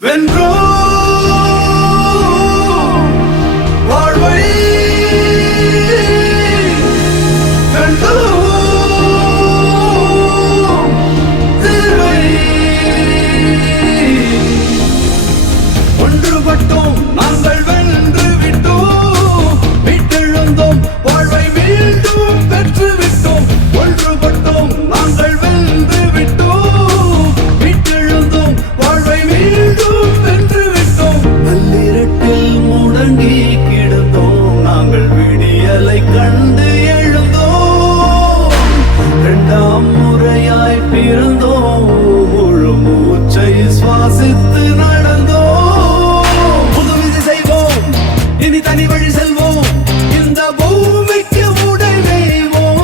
வென்றோ வாழ்வை வென்றோ தீர்வை ஒன்றுபட்டோம் நாங்கள் வென்று விட்டோம் மீட்டெழுந்தோம் வாழ்வை மீண்டும் பெற்று விட்டோம் ஒன்றுபட்டோம் நாங்கள் வென்று விட்டோம் மீட்டெழுந்தோம் வாழ்வை மீண்டும் வென்று விட்டோம் நள்ளிரட்டில் முடங்கி கிடந்தோம் நாங்கள் விடியலை கண்டு எழுந்தோம் இரண்டாம் முறையாய் பிறந்தோம் முழு மூச்சை சுவாசித்து நடந்தோம் புதுவிதி செய்வோம் இனி தனி வழி செல்வோம் இந்த பூமிக்கு உடை நெய்வோம்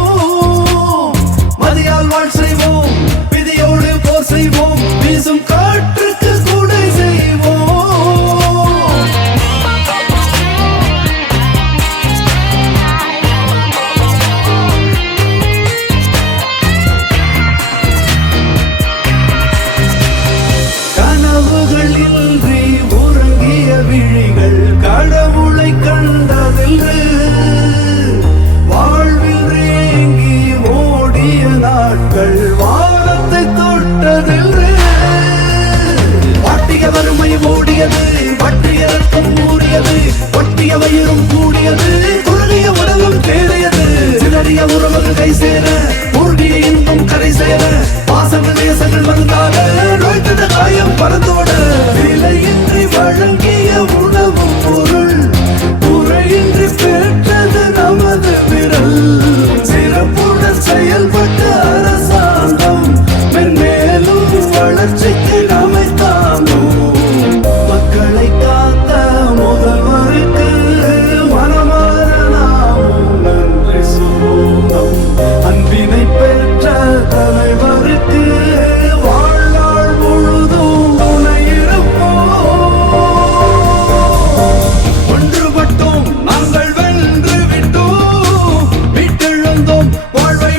மதியால் வாழ் செய்வோம் விதியோடு போர் செய்வோம் வீசும் காற்றுக்கு கூடை செய்வோம் கனவுகள் இன்றி உறங்கிய விழிகள் கடவுளை கண்டதில்லை வாழ்வில் ஏங்கி ஓடிய நாட்கள் வானத்தை தொட்டதில்லை வாட்டிய வறுமை ஓடியது பற்றிய ரத்தம் ஊறியது ஒட்டிய வயிறும் கூடியது துருகிய உடலும் தேறியது சிதறிய உறவுகள் கை சேர மூழ்கிய இன்பம் கரை சேர பாசங்கள் நேசங்கள் வந்தால நோய்த்தத காயம் பறந்தோட விலையின்றி வழங்கிய உணவு பொருள் குறையின்றி பெற்றது நமது விரல் சிறப்புடன் செயல்பட்ட அரசாங்கம் மென்மேலும் வளர்ச்சிக்கு நம்மை தாங்கும் மக்களை காத்த முதல்வருக்கு மனமாற நாமும் நன்றி சொல்வோம் அன்பினை பெற்ற தலைவருக்கு வாழ்நாள் முழுதும் துணை இருப்போம் ஒன்றுபட்டோம் நாங்கள் வென்று விட்டோம் மீட்டெழுந்தோம் வாழ்வை